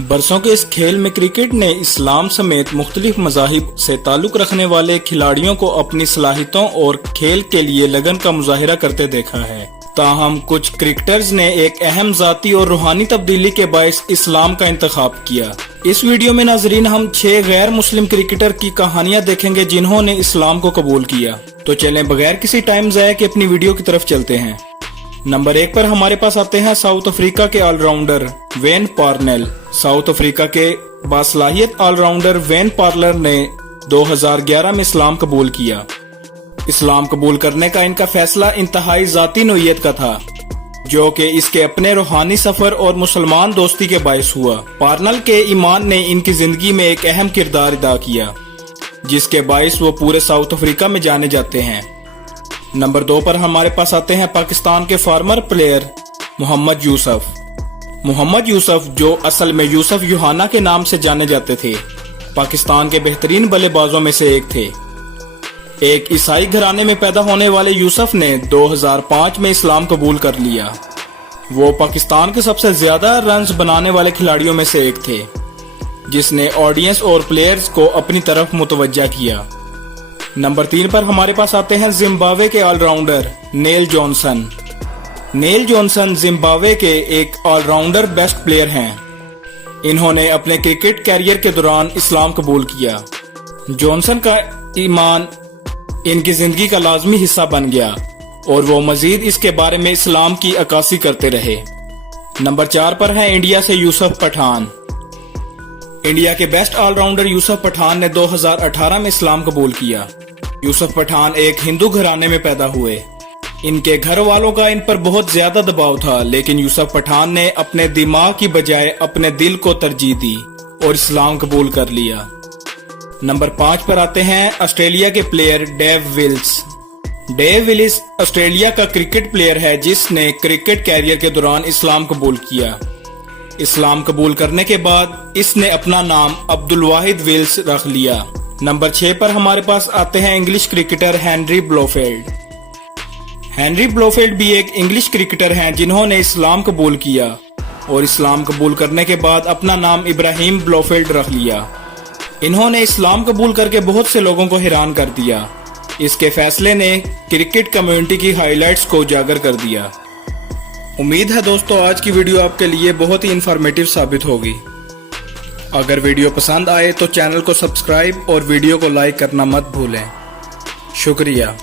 बरसों के इस खेल में क्रिकेट ने इस्लाम समेत मुख्तलिफ मज़ाहिब से ताल्लुक़ रखने वाले खिलाड़ियों को अपनी सलाहियतों और खेल के लिए लगन का मुजाहिरा करते देखा है। ताहम कुछ क्रिकेटर्स ने एक अहम ज़ाती और रूहानी तब्दीली के बायस इस्लाम का इंतखाब किया। इस वीडियो में नाजरीन हम 6 गैर मुस्लिम क्रिकेटर की कहानियां देखेंगे जिन्होंने इस्लाम को कबूल किया। तो चलें बगैर किसी टाइम ज़ाया के अपनी वीडियो की तरफ चलते हैं। नंबर 1 पर हमारे पास आते हैं साउथ अफ्रीका के all-rounder Wayne Parnell. South Africa के बासलाहियत ऑलराउंडर वेन पार्नेल ने 2011 में इस्लाम कबूल किया। इस्लाम कबूल करने का इनका फैसला इंतहाई जाती नौइयत का था, जो कि इसके अपने रूहानी सफर और मुसलमान दोस्ती के बायस हुआ। पार्नेल के ईमान ने इनकी जिंदगी में एक अहम किरदार अदा किया, जिसके बायस वो पूरे साउथ अफ्रीका में जाने जाते हैं। नंबर 2 पर हमारे पास आते हैं पाकिस्तान के फार्मर प्लेयर मोहम्मद यूसुफ। मोहम्मद यूसुफ, जो असल में यूसुफ यूहाना के नाम से जाने जाते थे, पाकिस्तान के बेहतरीन बल्लेबाजों में से एक थे। एक ईसाई घराने में पैदा होने वाले यूसुफ ने 2005 में इस्लाम कबूल कर लिया। वो पाकिस्तान के सबसे ज्यादा रन्स बनाने वाले खिलाड़ियों में से एक थे, जिसने ऑडियंस और प्लेयर्स को अपनी तरफ मुतवज्जा किया। नंबर 3 पर हमारे पास आते हैं जिम्बाब्वे के all-rounder Neil Johnson. Neil Johnson Zimbabwe के एक ऑलराउंडर बेस्ट प्लेयर हैं। इन्होंने अपने क्रिकेट कैरियर के दौरान इस्लाम कबूल किया। जॉनसन का ईमान इनकी जिंदगी का लाजमी हिस्सा बन गया और वो मजीद इसके बारे में इस्लाम की अक्कासी करते रहे। नंबर 4 पर है इंडिया से यूसुफ पठान। इंडिया के बेस्ट ऑलराउंडर यूसुफ पठान ने 2018 में इस्लाम कबूल किया। यूसुफ पठान एक हिंदू घराने में पैदा हुए। इनके घर वालों का इन पर बहुत ज्यादा दबाव था, लेकिन यूसुफ पठान ने अपने दिमाग की बजाय अपने दिल को तरजीह दी और इस्लाम कबूल कर लिया। नंबर 5 पर आते हैं ऑस्ट्रेलिया के player Dave Wills. Dave Wills Australia का क्रिकेट प्लेयर है जिसने क्रिकेट कैरियर के दौरान इस्लाम कबूल किया। इस्लाम कबूल करने के बाद इसने अपना नाम अब्दुल वाहिद विल्स रख लिया। नंबर 6 पर हमारे पास आते हैं इंग्लिश क्रिकेटर हेनरी ब्लोफील्ड। हेनरी ब्लोफील्ड भी एक इंग्लिश क्रिकेटर हैं जिन्होंने इस्लाम कबूल किया और इस्लाम कबूल करने के बाद अपना नाम इब्राहिम ब्लोफील्ड रख लिया। इन्होंने इस्लाम कबूल करके बहुत से लोगों को हैरान कर दिया। इसके फैसले ने क्रिकेट कम्युनिटी की हाइलाइट्स को उजागर कर दिया। उम्मीद है दोस्तों आज की वीडियो आपके लिए बहुत ही इंफॉर्मेटिव साबित होगी। अगर वीडियो पसंद आए तो चैनल को सब्सक्राइब और वीडियो को लाइक करना मत भूलें। शुक्रिया।